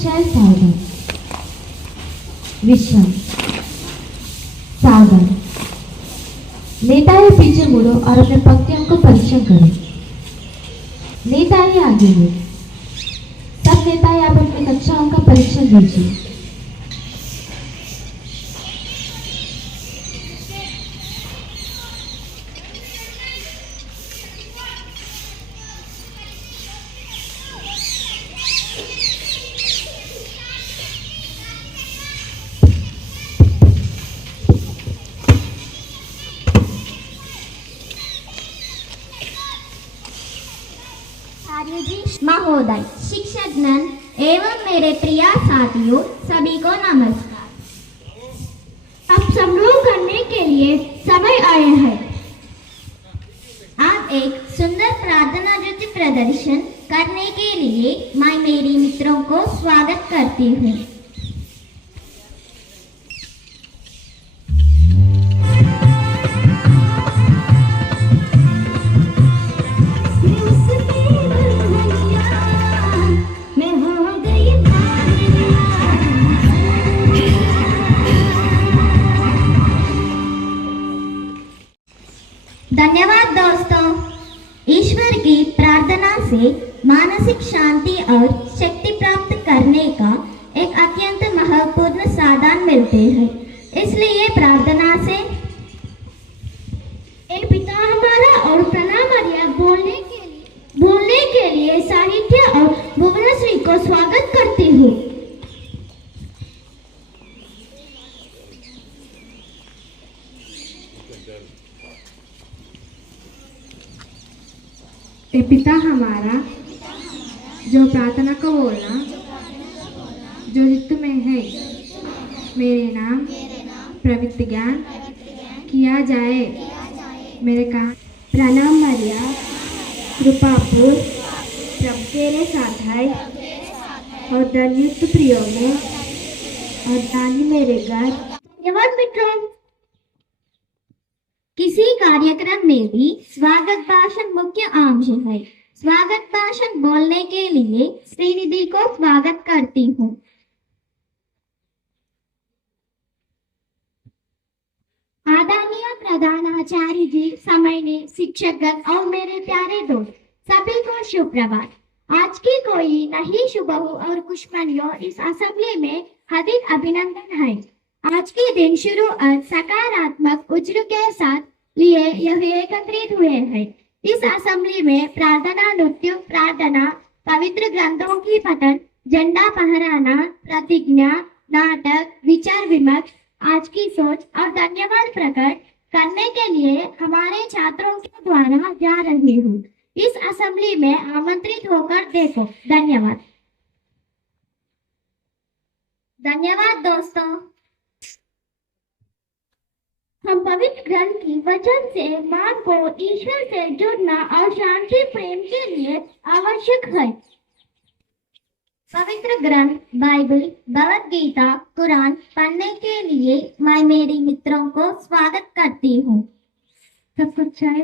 अक्षय सावधान। विश्राम। सावधान। नेताएं पीछे मुड़ो और अपने पंक्तियों को परीक्षण करें। नेताएं आगे हो। सब नेताएं आप अपनी कक्षाओं का परीक्षण दीजिए। महोदय, शिक्षकगण एवं मेरे प्रिय साथियों, सभी को नमस्कार। अब समूह करने के लिए समय आया है। आप एक सुंदर प्रार्थना नृत्य प्रदर्शन करने के लिए मैं मेरी मित्रों को स्वागत करती हूँ। धन्यवाद दोस्तों। ईश्वर की प्रार्थना से मानसिक शांति और शक्ति प्राप्त करने का एक अत्यंत महत्वपूर्ण साधन मिलते हैं। इसलिए प्रार्थना से ए पिता हमारा और प्रणाम मर्याद बोलने के लिए साहित्य और भुवनेश्वरी को स्वागत करती हूँ। ए पिता हमारा जो प्रार्थना को बोलना जो हित में है, मेरे नाम पवित्र ज्ञान किया जाए। मेरे काम प्रणाम मरिया कृपापुर प्रभु तेरे साथ है और धन्युक्त प्रियो में और दानी मेरे घर। धन्यवाद मित्रों। किसी कार्यक्रम में भी स्वागत भाषण मुख्य अंश है। स्वागत भाषण बोलने के लिए श्रीनिधि को स्वागत करती हूँ। आदरणीय प्रधानाचार्य जी, समयनी शिक्षकगण और मेरे प्यारे दोस्त, सभी को शुभ प्रभात। आज की कोई नई शुभ और खुशमनियों इस असेंबली में हार्दिक अभिनंदन है। आज के दिन शुरू और सकारात्मक उज्र के साथ लिए यह एकत्रित हुए हैं। इस असेंबली में प्रार्थना नृत्य, प्रार्थना, पवित्र ग्रंथों की पठन, झंडा फहराना, प्रतिज्ञा, नाटक, विचार विमर्श, आज की सोच और धन्यवाद प्रकट करने के लिए हमारे छात्रों के द्वारा जा रही हूँ। इस असेंबली में आमंत्रित होकर देखो। धन्यवाद। धन्यवाद दोस्तों। हम पवित्र ग्रंथ की वचन से मां को ईश्वर से जुड़ना और शांति प्रेम के लिए आवश्यक है। पवित्र ग्रंथ बाइबल, भगवद गीता, कुरान पढ़ने के लिए मैं मेरी मित्रों को स्वागत करती हूँ। सब कुछ चाहे।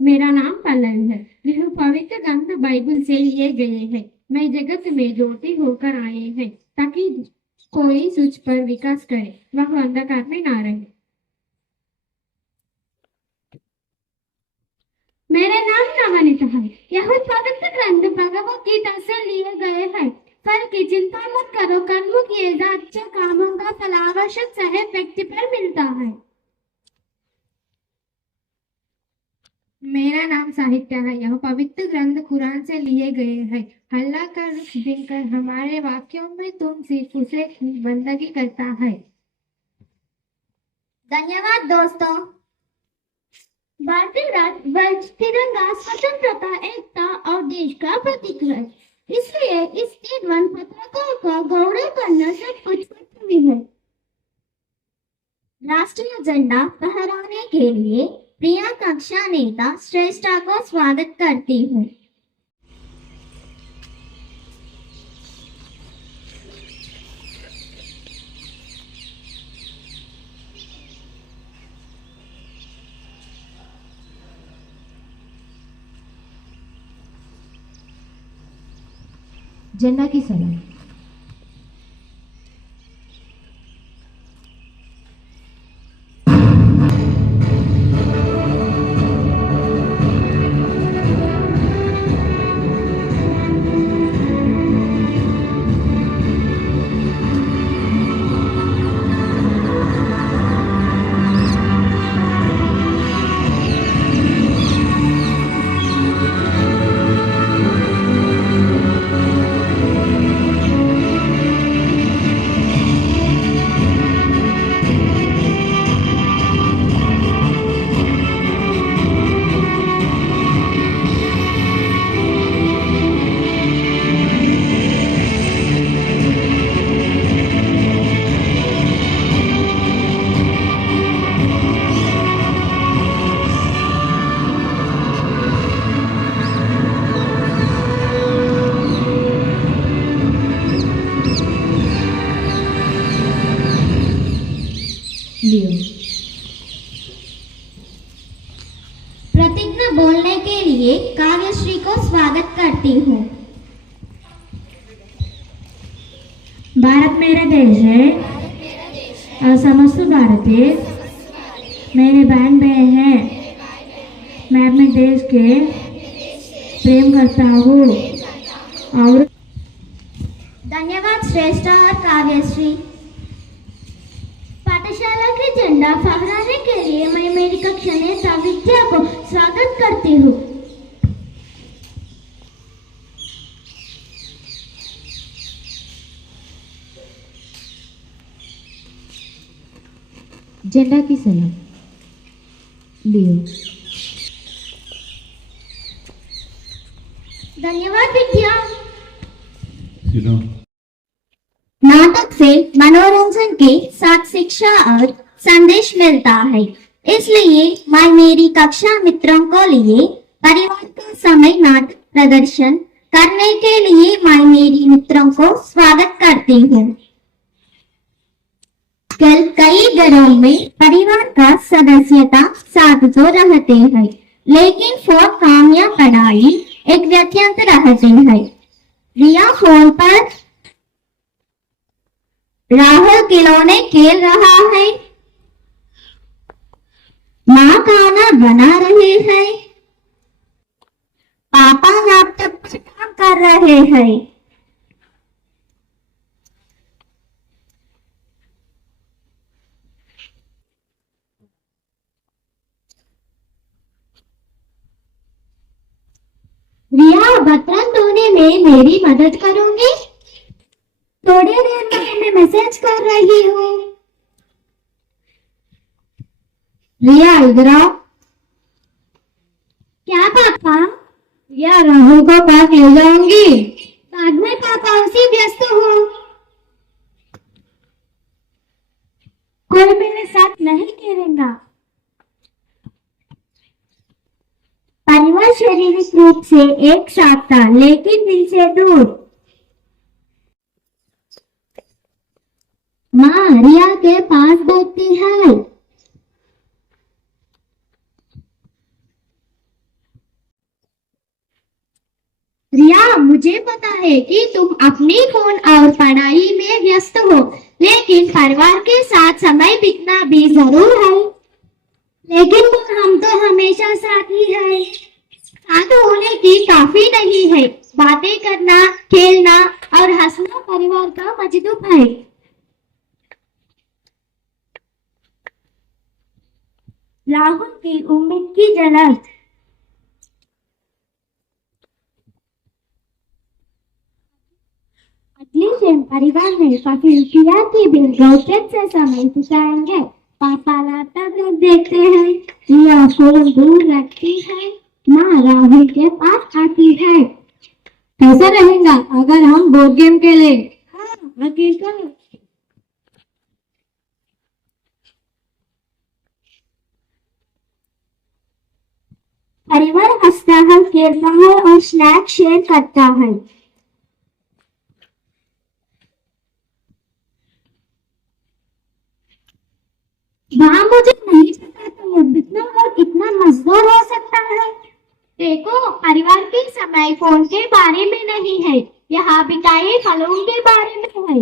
मेरा नाम पल्लव है। यह पवित्र ग्रंथ बाइबल से लिए गए हैं। मैं जगत में ज्योति होकर आए हैं ताकि कोई सूझ पर विकास करे, वह अंधकार में ना रहे। मेरा नाम नवनीता है। यह पवित्र ग्रंथ भगवद गीता से लिए गए हैं। फल की चिंता मत करो, कर्म किए जा अच्छे कामों का फल आवश्यक सही व्यक्ति पर मिलता है। मेरा नाम साहित्य है। यह पवित्र ग्रंथ कुरान से लिए गए हैं। अल्लाह का रुख दिनकर हमारे वाक्यों में तुम सिर्फ उसे बंदगी करता है। धन्यवाद दोस्तों। भारतीय राष्ट्र तिरंगा स्वतंत्रता, एकता और देश का प्रतीक है। इसलिए इस तीरवन पताका का गौरव करना सब कुछ कर्तव्य है। राष्ट्रीय झंडा फहराने के लिए प्रिय कक्षा नेता श्रेष्ठा को स्वागत करती हूँ। झंडा की सलाम। लियो। प्रतिज्ञा बोलने के लिए काव्यश्री को स्वागत करती हूँ। भारत मेरा देश है और समस्त भारतीय मेरे बहन बहन हैं। मैं अपने देश के प्रेम करता हूँ और धन्यवाद श्रेष्ठ और काव्यश्री। पाठशाला के झंडा फहराने के लिए मैं मेरी कक्षा नेता विद्या को स्वागत करती हूँ। झंडा की सलाम। लियो। धन्यवाद विद्या। Sit नाटक से मनोरंजन के साथ शिक्षा और संदेश मिलता है, इसलिए मैं मेरी कक्षा मित्रों को लिए परिवार के समय नाटक प्रदर्शन करने के लिए मैं मेरी मित्रों को स्वागत करती हूँ। कल कई घरों में परिवार का सदस्यता साथ तो रहते हैं, लेकिन फोन काम या पढ़ाई एक व्यत्यंत रहती है। रिया फोन पर राहुल खिलौने खेल रहा है, माँ खाना बना रहे हैं, पापा लैपटॉप पर काम कर रहे हैं। रिया बर्तन धोने में मेरी मदद करोगे? थोड़ी देर में मैं मैसेज कर रही हूँ। रिया इधर आओ। क्या पापा? रिया राहुल को पार्क ले जाऊंगी। बाद में पापा, उसी व्यस्त हूँ। कोई मेरे साथ नहीं खेलेगा। परिवार शारीरिक रूप से एक साथ था, लेकिन दिल से दूर। माँ रिया के पास बैठती है। रिया, मुझे पता है कि तुम अपनी फोन और पढ़ाई में व्यस्त हो, लेकिन परिवार के साथ समय बिताना भी जरूर है। लेकिन हम तो हमेशा साथ ही है। साथ होने की काफी नहीं है। बातें करना, खेलना और हंसना परिवार का मजदूर है। राहुल की उम्मीद की झलक। अगले दिन परिवार में काफी किया की बिल रोचक से समय बिताएंगे। पापा लैपटॉप देखते हैं, रिया फोन दूर रखती है, माँ राहुल के पास आती है। कैसा रहेगा अगर हम बोर्ड गेम खेले? हाँ, अकेला। परिवार हंसता है, खेलता है और स्नैक शेयर करता है। वहाँ मुझे नहीं पता था इतना और इतना मजबूर हो सकता है। देखो, परिवार के समय फोन के बारे में नहीं है, यहाँ बिताए फलों के बारे में है।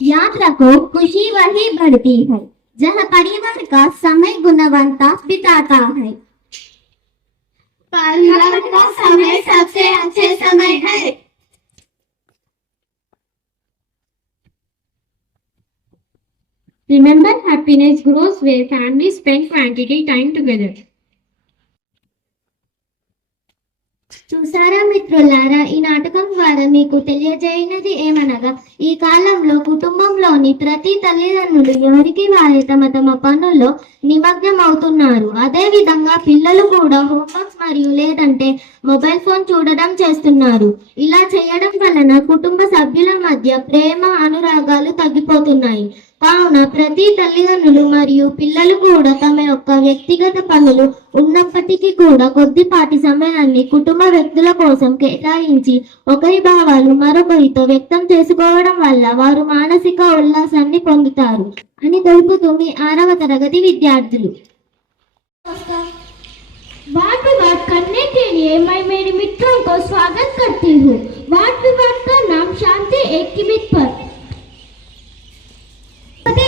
याद रखो, खुशी वही बढ़ती है जहाँ परिवार का समय गुणवत्ता बिताता है। परिवार का समय सबसे अच्छे समय है। Remember, happiness grows where families spend quantity time together. చూసారా మిత్రులారా, ఈ నాటకం ద్వారా మీకు తెలియజేయనిది ఏమనగా, ఈ కాలంలో కుటుంబంలోని ప్రతి తల్లిదండ్రులు ఎవరికి వారే తమ తమ పనుల్లో నిమగ్నం అవుతున్నారు. అదే విధంగా పిల్లలు కూడా హోంవర్క్స్ మరియు లేదంటే మొబైల్ ఫోన్ చూడడం చేస్తున్నారు. ఇలా చేయడం వలన కుటుంబ సభ్యుల మధ్య ప్రేమ అనురాగాలు తగ్గిపోతున్నాయి. కావున ప్రతి తల్లిదండ్రులు మరియు పిల్లలు కూడా తమ యొక్క వ్యక్తిగత పనులు ఉన్నప్పటికీ కూడా కొద్దిపాటి సమయాన్ని కుటుంబ వ్యక్తుల కోసం కేటాయించి ఒకరి భావాలు మరొకరితో వ్యక్తం చేసుకోవడం వల్ల వారు మానసిక ఉల్లాసాన్ని పొందుతారు అని తెలుపుతూ మీ 6వ తరగతి విద్యార్థులు. वाद विवाद करने के लिए मैं मेरे मित्रों को स्वागत करती हूँ। वाद विवाद का नाम शांति एक की मित पर।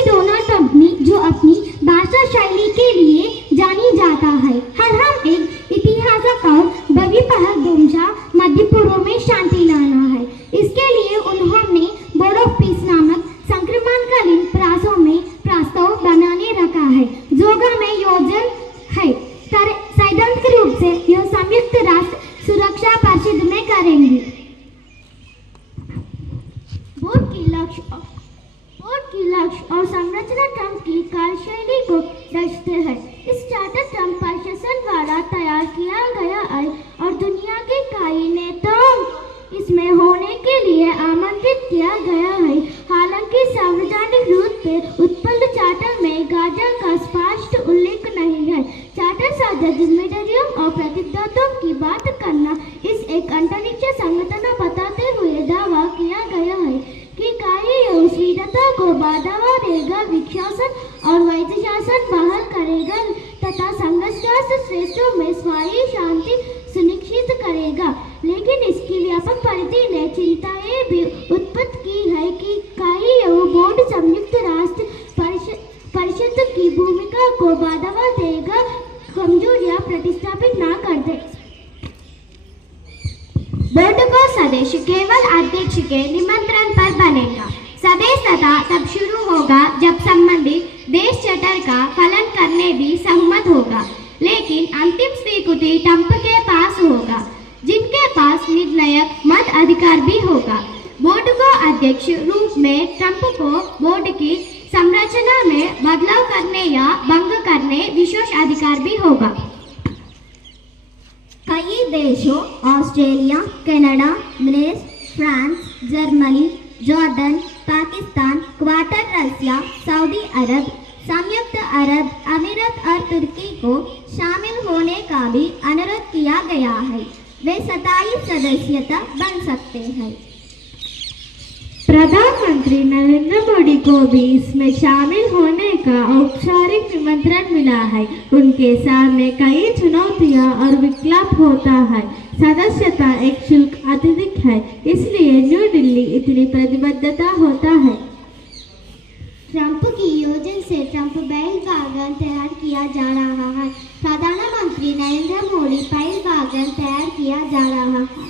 डोनाल्ड ट्रंप जो अपनी भाषा शैली के लिए जानी जाता है, हर हम एक इतिहासकार बवी पहल बोमशा मध्य पूर्व में शांति लाना है। इसके लिए उन्होंने बोर्ड ऑफ पीस नामक संक्रमणकालीन प्रयासों में प्रस्ताव बनाने रखा है, जोगा में योजन है। सैद्धांतिक रूप से यह संयुक्त राष्ट्र सुरक्षा परिषद में करेंगे। बोर्ड की लक्ष्य और संरचना ट्रंप की कार्यशैली को दर्शाते हैं। इस चार्टर ट्रंप प्रशासन द्वारा तैयार किया गया है और दुनिया के कई नेताओं इसमें होने के लिए आमंत्रित किया गया है। हालांकि सार्वजनिक रूप से उत्पन्न चार्टर में गाजा का स्पष्ट उल्लेख नहीं है। चार्टर साझा जिम्मेदारियों और प्रतिबद्धताओं की बात करना इस एक अंतरिक्ष संगठन बताते हुए दावा किया गया है कि कार्य विविधता को बढ़ावा देगा, विकासन और वैध शासन बहाल करेगा तथा संघर्षग्रस्त क्षेत्रों में स्थायी शांति सुनिश्चित करेगा। लेकिन इसकी व्यापक परिधि ने चिंताएं भी उत्पन्न की है कि कई बोर्ड संयुक्त राष्ट्र परिषद की भूमिका को बढ़ावा देगा, कमजोर या प्रतिस्थापित न कर दे। बोर्ड को सदस्य केवल अध्यक्ष के निमंत्रण पर बनेगा। सदस्यता तब शुरू होगा जब संबंधित देश चार्टर का पालन करने भी सहमत होगा, लेकिन अंतिम स्वीकृति ट्रंप के पास होगा, जिनके पास निर्णायक मत अधिकार भी होगा। बोर्ड को अध्यक्ष रूप में ट्रंप को बोर्ड की संरचना में बदलाव करने या भंग करने विशेष अधिकार भी होगा। कई देशों Australia, Canada, Greece, France, Germany, Jordan, Pakistan, Qatar Russia, सऊदी अरब, संयुक्त अरब अमीरात और तुर्की को शामिल होने का भी अनुरोध किया गया है। वे 27 सदस्यता बन सकते हैं। प्रधानमंत्री नरेंद्र मोदी को भी इसमें शामिल होने का औपचारिक निमंत्रण मिला है। उनके सामने कई चुनौतियां और विकल्प होता है। सदस्यता एक शुल्क अतिरिक्त है, इसलिए न्यू दिल्ली इतनी प्रतिबद्धता होता है। ट्रंप की योजना से ट्रंप बैल वागन तैयार किया जा रहा है। प्रधानमंत्री नरेंद्र मोदी बैल वागन तैयार किया जा रहा है।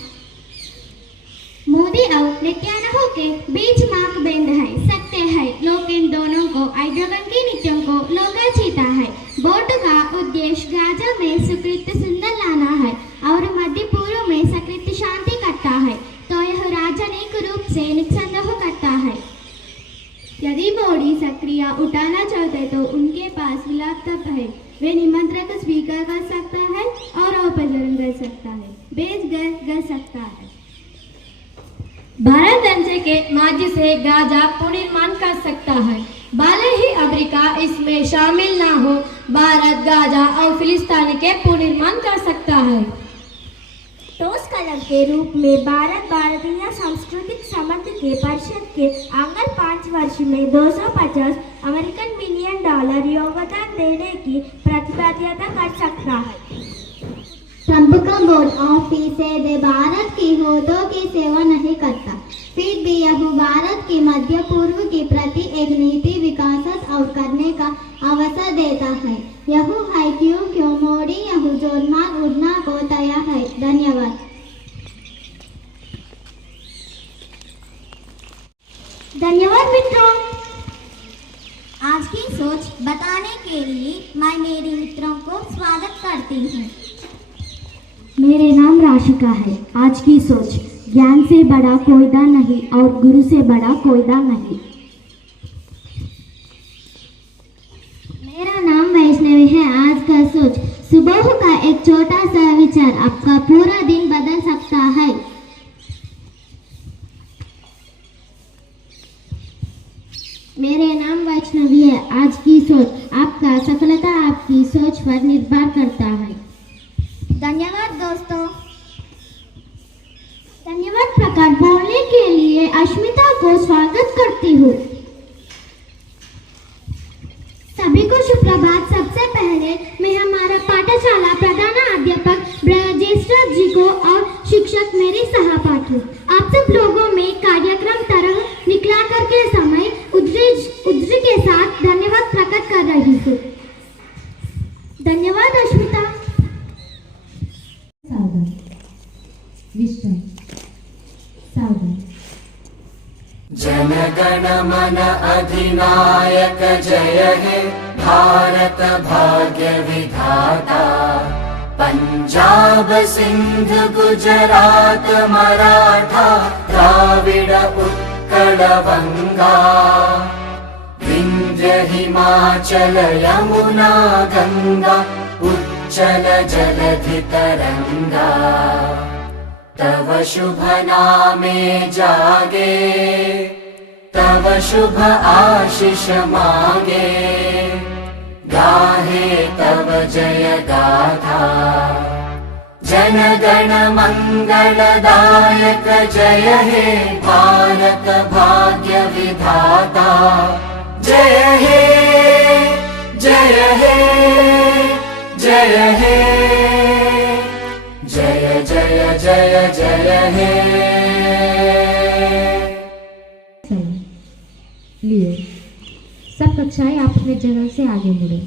मोदी और नेतन्याहू के बीच माकबेंद है, सत्य है। लोग इन दोनों को हाइड्रोजन की नीतियों को लोगा जीता है। बोर्ड का उद्देश्य गाजा में सुकृत सुंदर लाना है और मध्य पूर्व में सकृत शांति करता है, तो यह राजनीतिक रूप से निस्संदेह करता है। यदि मोदी सक्रिय उठाना चाहते तो उनके पास विकल्प है। वे निमंत्रण को स्वीकार कर सकता है और अपचरण कर सकता है, बेच कर सकता है। भारत दंचे के माध्यम से गाजा पुनर्निर्माण कर सकता है। भले ही अमेरिका इसमें शामिल ना हो, भारत गाजा और फिलिस्तीन के पुनर्निर्माण कर सकता है। ठोस कलम के रूप में भारतीय सांस्कृतिक संबंध के परिषद के आंगन 5 वर्ष में 250 अमेरिकन मिलियन डॉलर योगदान देने की प्रतिबद्धता कर सकता है। ट्रंप का बोर्ड ऑफ फीसद भारत की हितों की सेवा नहीं करता, फिर भी यह भारत की मध्य पूर्व के प्रति एक नीति विकास और करने का अवसर देता है। यह है क्यों मोदी यह जोरमार उड़ना को तैयार है। धन्यवाद। धन्यवाद मित्रों। आज की सोच बताने के लिए मैं मेरे मित्रों को स्वागत करती हूँ। मेरे नाम राशिका है। आज की सोच, ज्ञान से बड़ा कोई दान नहीं और गुरु से बड़ा कोई दान नहीं। मेरा नाम वैष्णवी है। आज का सोच, सुबह का एक छोटा सा विचार आपका पूरा दिन बदल सकता है। मेरे नाम वैष्णवी है। आज की सोच, आपका सफलता आपकी सोच पर निर्भर करता है। धन्यवाद दोस्तों। धन्यवाद प्रकार बोलने के लिए अश्मिता को स्वागत करती हूँ। सभी को सुप्रभात। सबसे पहले मैं हमारा पाठशाला प्रधानाध्यापक ब्रजेश जी को और शिक्षक मेरे सहपाठी आप सब लोगों में कार्यक्रम तरह निकला कर के समय उद्री के साथ धन्यवाद प्रकट कर रही हूँ। धन्यवाद अश्मिता। सावधान, विश्राम, सावधान। जनगण मन अधिनायक जय हे भारत भाग्य विधाता। पंजाब सिंध गुजरात मराठा द्राविड़ उत्कल बंगा। विंध्य हिमाचल यमुना गंगा उच्चल जलधि तरंगा। तव शुभ नामे जागे तव शुभ आशीष मांगे। गाहे तव जय गाथा जन गण मंगलदायक जय हे भारत भाग्य विधाता। जय हे जय हे जय हे जय जय जय जय हे। लिए सब कक्षाएं आप अपने जगह से आगे मुड़े।